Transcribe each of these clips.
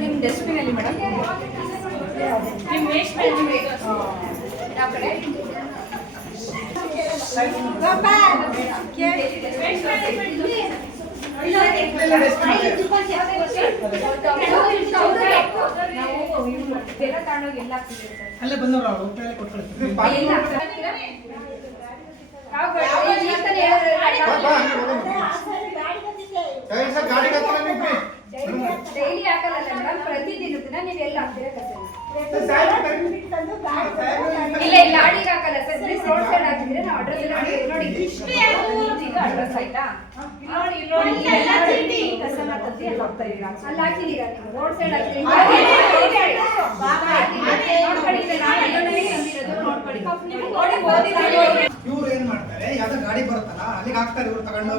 ನಿಮ್ಮ ಡಸ್ಟ್ಬಿನ್ ಅಲ್ಲಿ ಮೇಡಮ್ ನಿಮ್ಮ ವೇಸ್ಟ್ ಯಾವ ಕಡೆ ಅಲ್ಲೇ ಬಂದವರು ಅವರು ಡೈಲಿ ಹಾಕಲ್ಲ ಮೇಡಮ್, ಪ್ರತಿದಿನ ನೀವು ಎಲ್ಲ ಹಾಕ್ತೀರಾ ಕಸ? ಇಲ್ಲ ಇಲ್ಲ ಆಡಿಗೆ ಹಾಕಲ್ಲ ಸರ್, ಪ್ಲೀಸ್ ರೋಡ್ ಸೈಡ್ ಹಾಕಿದ್ರೆ ನಾವು ಅಡ್ರೆಸ್ ಎಲ್ಲ ನೋಡಿ ಈಗ ಅಡ್ರೆಸ್ ಆಯ್ತಾ ನೋಡಿ ನೋಡಿ ಎಲ್ಲ ತಿಂಡಿ ಕಸನ ತಂದು ಎಲ್ಲ ಹೋಗ್ತಾ ಇದ್ದೀರಾ ಅಲ್ಲಿ ಹಾಕಿದ್ದೀರಾ ನೀವು ರೋಡ್ ಸೈಡ್ ಹಾಕಿದ್ದೀರಿ ನೋಡ್ಕೊಳ್ಳಿ ನಾನು ಅಲ್ಲೋನೇ ತಂದಿರೋದು ನೋಡ್ಕೊಳ್ಳಿ ನೋಡಿ ಓದಿದ್ರೆ ಇವ್ರು ಏನ್ ಮಾಡ್ತಾರೆ ಯಾವ್ದೋ ಗಾಡಿ ಬರುತ್ತಲ್ಲ ಅಲ್ಲಿಗೆ ಹಾಕ್ತಾರೆ ಇವ್ರು ತಗೊಂಡು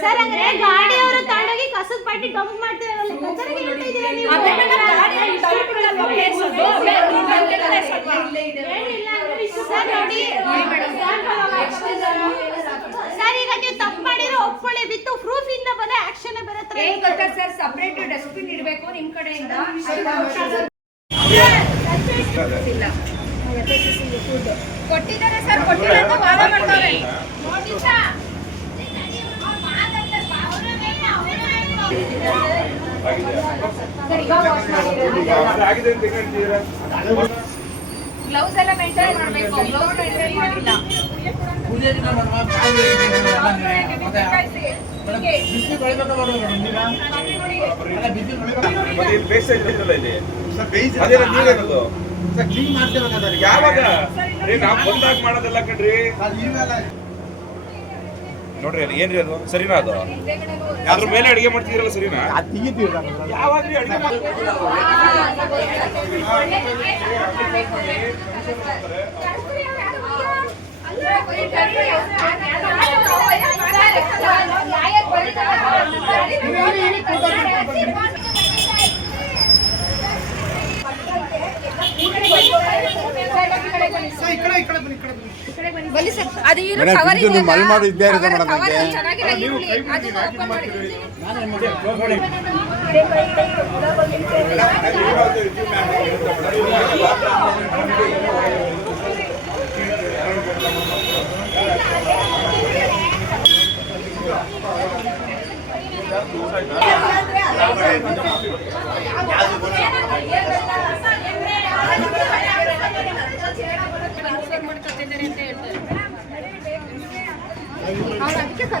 ಸರ್ ಅಂದ್ರೆ ಗಾಡಿ ಅವರು ತಗೊಂಡೋಗಿ ಕಸದ ಪಾಟಿ ಡಂಪ್ ಮಾಡ್ತಿರಲ್ಲ ಕಸರಿಗೆ ಹೇಳ್ತಾ ಇದ್ದೀರಾ ನೀವು? ಸರ್ ನೋಡಿ ಸರ್ ಈಗ ನೀವು ತಪ್ಪು ಮಾಡಿರೋ ಒಪ್ಕೊಳ್ಳಿ ವಿತ್ ಪ್ರೂಫ್ ಇಂದ ಬಂದ್ರೆ ಆಕ್ಷನ್ ಬರುತ್ತೆ. ಏನ್ ಗೊತ್ತಾ ಸರ್, ಸಪರೇಟ್ ಡಸ್ಟ್ಬಿನ್ ಇಡಬೇಕು ನಿಮ್ ಕಡೆಯಿಂದ. ಕೊಟ್ಟಿದ್ದಾರೆ ಸರ್, ಕೊಟ್ಟಿಲ್ಲ ಅಂತ ವಾದ ಮಾಡ್ತಾರೆ. ಗ್ಲೌಸ್ ಎಲ್ಲ ಮೇಂಟೈನ್ ಮಾಡಬೇಕು, ಗ್ಲೌಸ್ ಮೇಂಟೈನ್ ಮಾಡಿಲ್ಲ. ಯಾವಾಗ ನಾವು ಬಂದಾಗ ಮಾಡೋದೆಲ್ಲ ಕಣ್ರಿ ನೋಡ್ರಿ ಅದು ಏನ್ರಿ ಅದು ಸರಿನಾ? ಅದು ಅದ್ರ ಮೇಲೆ ಅಡಿಗೆ ಮಾಡ್ತಿದ್ರಲ್ಲ ಸರಿನಾ? ಯಾವಾಗ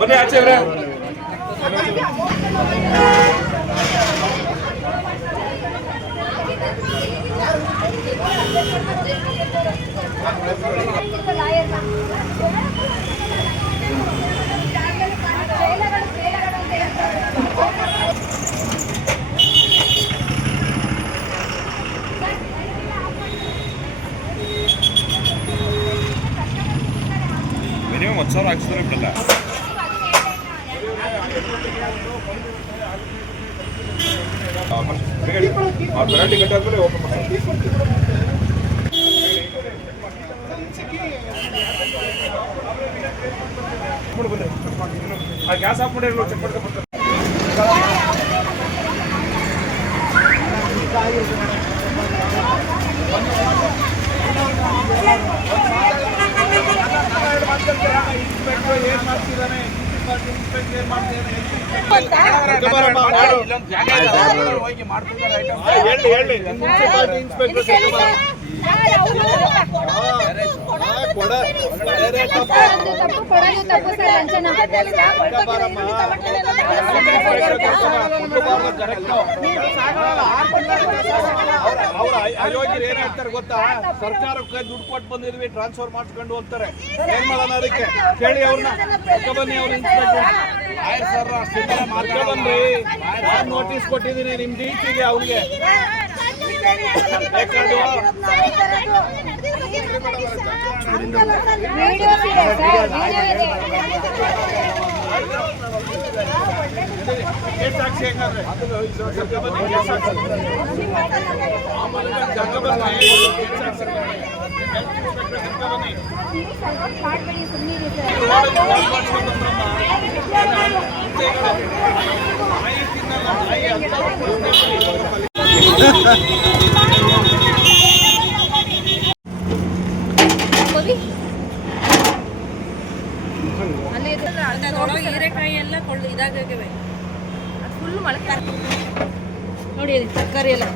ಬನ್ನಿ ಆಚೆ ಮಿನಿಮಮ್ 10,000 ಹಾಕ್ಸಿದ್ರೆ ಬಿಡಲ್ಲ. ಪೆನಾಲ್ಟಿ ಕಟ್ಟಾದ್ಮೇಲೆ ಓಪನ್ ಮಾಡ್ತಾರೆ. ಆ ಗ್ಯಾಸ್ ಆಫ್ ಮಾಡಿ ಚೆಕ್ ಮಾಡ್ಕೊಂಡು ಏನ್ ಮಾಡ್ತಿದ್ದಾನೆ ಅಯೋಗ್ಯರು ಏನ್ ಹೇಳ್ತಾರೆ ಗೊತ್ತಾ? ಸರ್ಕಾರಕ್ಕೆ ದುಡ್ಡು ಕೊಟ್ಟು ಬಂದಿದ್ವಿ ಟ್ರಾನ್ಸ್ಫರ್ ಮಾಡ್ಕೊಂಡು ಹೋಗ್ತಾರೆ. ಏನ್ ಮಾಡೋಣ ಅದಕ್ಕೆ ಕೇಳಿ ಅವ್ರನ್ನ ಬನ್ನಿ. ಅವ್ರ ಸರ್ ಬನ್ರಿ, ನಾನು ನೋಟಿಸ್ ಕೊಟ್ಟಿದ್ದೀನಿ ನಿಮ್ ಡಿಸಿಗೆ ಅವ್ರಿಗೆ. ವಿಡಿಯೋಸ್ ಇದೆ ಸರ್, ವಿಡಿಯೋ ಇದೆ. ಕೇಸ್ ಹಾಕ್ಸಿ ಹೆಂಗಾದ್ರೆ ಜಾಗ ಬನ್ನಿ, ಕೇಸ್ ಹಾಕ್ಸಿ. ಆಮೇಲೆ ಜಾಗ ಬನ್ನಿ, ಕೇಸ್ ಹಾಕ್ಸಿ. ಹೆಲ್ತ್ ಇನ್ಸ್ಪೆಕ್ಟರ್ ಜಾಗ ಬನ್ನಿ. ಮಾಡ್ಬೇಡಿ, ಸುಮ್ಮನಿರಿ ಸರ್. ನಾಯಿ ತಿನ್ನಲ್ಲ, ನಾಯಿ ಅಂತ ಹೀರೆಕಾಯಿ ಎಲ್ಲ ಇದಾಗಿವೆ, ಫುಲ್ ಮೊಳಕೆ ನೋಡಿ ತರಕಾರಿ ಎಲ್ಲ.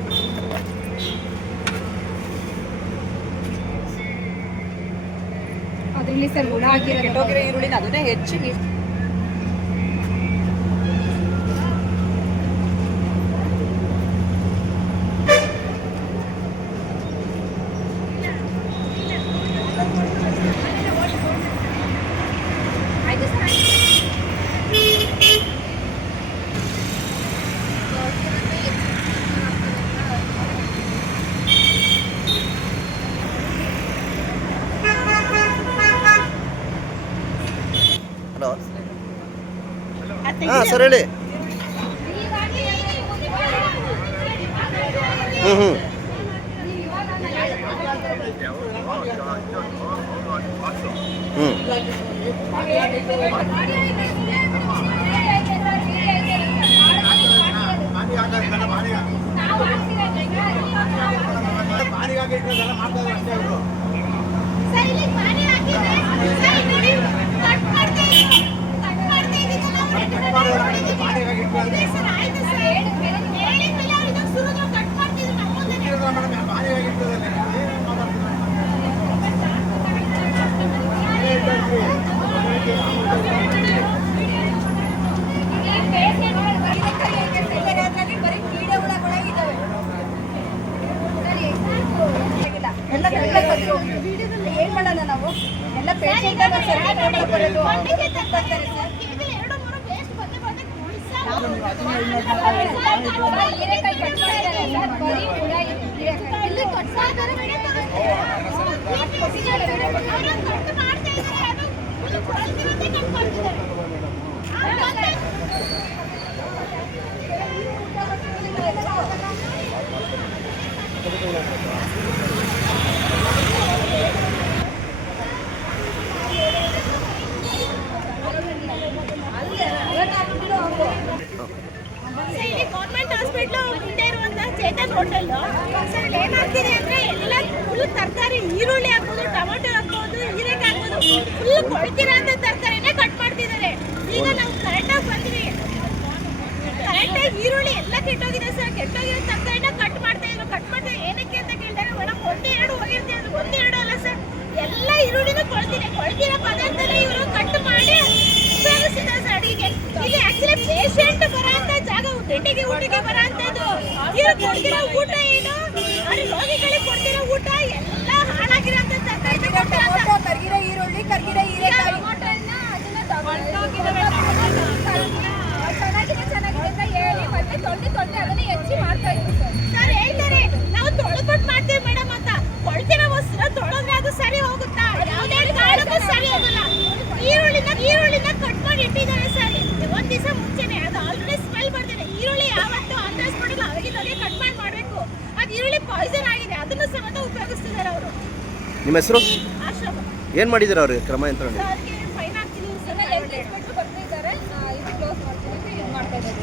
ಅದ್ರಲ್ಲಿ ಸರ್ ಹುಳ ಆಗಿರೋ ಕೆಟ್ಟೋಗಿರೋ ಈರುಳ್ಳಿನ ಅದನ್ನೇ ಹೆಚ್ಚಿ ನೀರು ಹಲೋ ಹಾಂ ಸರ್ ಹೇಳಿ. ಹ್ಞೂ ಹ್ಞೂ ಏನ್ ಮಾಡೋಣ ನಾವು ಎಲ್ಲ ಪೇಷಂಟ್ ಗೌರ್ಮೆಂಟ್ ಹಾಸ್ಪಿಟ್ಲು ಮುಂದೆ ಇರುವಂತಹ ಚೇತನ್ ಹೋಟೆಲ್ ಸರ್ ಇಲ್ಲಿ ಏನಾಗ್ತಿದೆ ಅಂದ್ರೆ ಎಲ್ಲ ಫುಲ್ ತರಕಾರಿ, ಈರುಳ್ಳಿ ಹಾಕ್ಬೋದು, ಟೊಮೆಟೊ ಹಾಕ್ಬೋದು, ಹೀರೆಕಾಯಿ ಹಾಕ್ಬೋದು, ಫುಲ್ ಕೊಳ್ತಿರೋ ಅಂತ ತರಕಾರಿನೇ ಕಟ್ ಮಾಡ್ತಿದ್ದಾರೆ. ಈಗ ನಾವು ಕರೆಕ್ಟಾಗಿ ಬಂದ್ವಿ, ಕರೆಕ್ಟಾಗಿ ಈರುಳ್ಳಿ ಎಲ್ಲ ಕೆಟ್ಟೋಗಿದೆ ಸರ್. ಕೆಟ್ಟೋಗಿರೋ ತರಕಾರಿನ ಕಟ್ ಮಾಡ್ತಾ ಇದ್ರು. ಕಟ್ ಮಾಡ್ತಾ ಏನಕ್ಕೆ ಅಂತ ಕೇಳಿದಾಗ ಮೇಡಮ್ ಒಂದೆರಡು ಹೋಗಿರ್ತೀವಿ ಅಂದ್ರೆ ಒಂದೆರಡು ಅಲ್ಲ ಸರ್, ಎಲ್ಲ ಈರುಳ್ಳಿನೂ ಕೊಳ್ತಿದೆ. ಕೊಳ್ತಿರೋ ಪದಾರ್ಥನ ಇವರು ಕಟ್ ಮಾಡಿ ಉಪಯೋಗಿಸಿದ್ದಾರೆ ಸರ್ ಅಡಿಗೆ. ಇಲ್ಲಿ ಆಕ್ಚುಲಿ ಪೇಷಂಟ್ ಬರೋಂಥ ಜಾಗ, ತಿಂಡಿಗೆ ಊಟಕ್ಕೆ ಬರೋಂಥದ್ದು. ಇವ್ರು ಕೊಡ್ತಿರೋ ಊಟ ಏನು, ಅವ್ರಿಗೆ ರೋಗಿಗಳಿಗೆ ಕೊಡ್ತಿರೋ ಊಟ ಎಲ್ಲ ಹಾಳಾಗಿರೋಂಥ ತರಕಾರಿ, ಕರ್ಗಿರೋ ಈರುಳ್ಳಿ, ಕರ್ಗಿರೋ ಹೀರೆಕಾಯಿ ಚೆನ್ನಾಗಿದೆ ಹೇಳಿ ಮತ್ತೆ ತೊಳ್ದು ಅದನ್ನೇ ಹೆಚ್ಚಿ ಮಾಡ್ತಾ ಇದ್ರು ಸರ್. ಹೇಳ್ತಾರೆ ನಾವು ತೊಳ್ಕೊಟ್ಟು ಮಾಡ್ತೀವಿ ಮೇಡಮ್ ಅಂತ. ಕೊಳ್ತಿರೋ ವಸ್ತು ತೊಳೆದ್ರೆ ಅದು ಸರಿ ಹೋಗುತ್ತಾ? ಯಾವುದೇ ಕಾರಣಕ್ಕೂ ಸರಿ ಹೋಗಲ್ಲ. ಈರುಳ್ಳಿನ ಕಟ್ ಮಾಡಿ ಇಟ್ಟಿದ್ದಾರೆ ಸರ್ ಒಂದ್ ದಿವಸ ಮುಂಚೆನೆ. ಅದು ಆಲ್ರೆಡಿ ಸ್ಮೆಲ್ ಬರ್ತಿದೆ. ಈರುಳ್ಳಿ ಯಾವತ್ತು ಆಂಧ್ರಸ್ ಮಾಡಿಲ್ಲ, ಅವಾಗಿಂದಲೇ ಕಟ್ ಮಾಡಿ ಮಾಡಬೇಕು. ಅದು ಈರುಳ್ಳಿ ಪಾಯ್ಸನ್ ಆಗಿದೆ, ಅದನ್ನು ಸಮೇತ ಉಪಯೋಗಿಸ್ತಿದ್ದಾರೆ ಅವರು. ನಿಮ್ಮ ಹೆಸರು? ಆಶ್ರಮ ಏನು ಮಾಡಿದ್ದೀರಾ ಅವ್ರಿಗೆ ಕ್ರಮ ಅಂತ ಹೇಳಿ? ಸರ್ಗೆ ಫೈನ್ ಹಾಕ್ತೀನಿ ಸರ್. ಬಿಟ್ಟು ಬರ್ತಿದ್ದಾರೆ, ಇದು ಕ್ಲೋಸ್ ಮಾಡ್ತೀನಿ ಅಂತ ಇದು ಮಾಡ್ತಾ ಇದ್ದಾರೆ.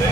ಈಗ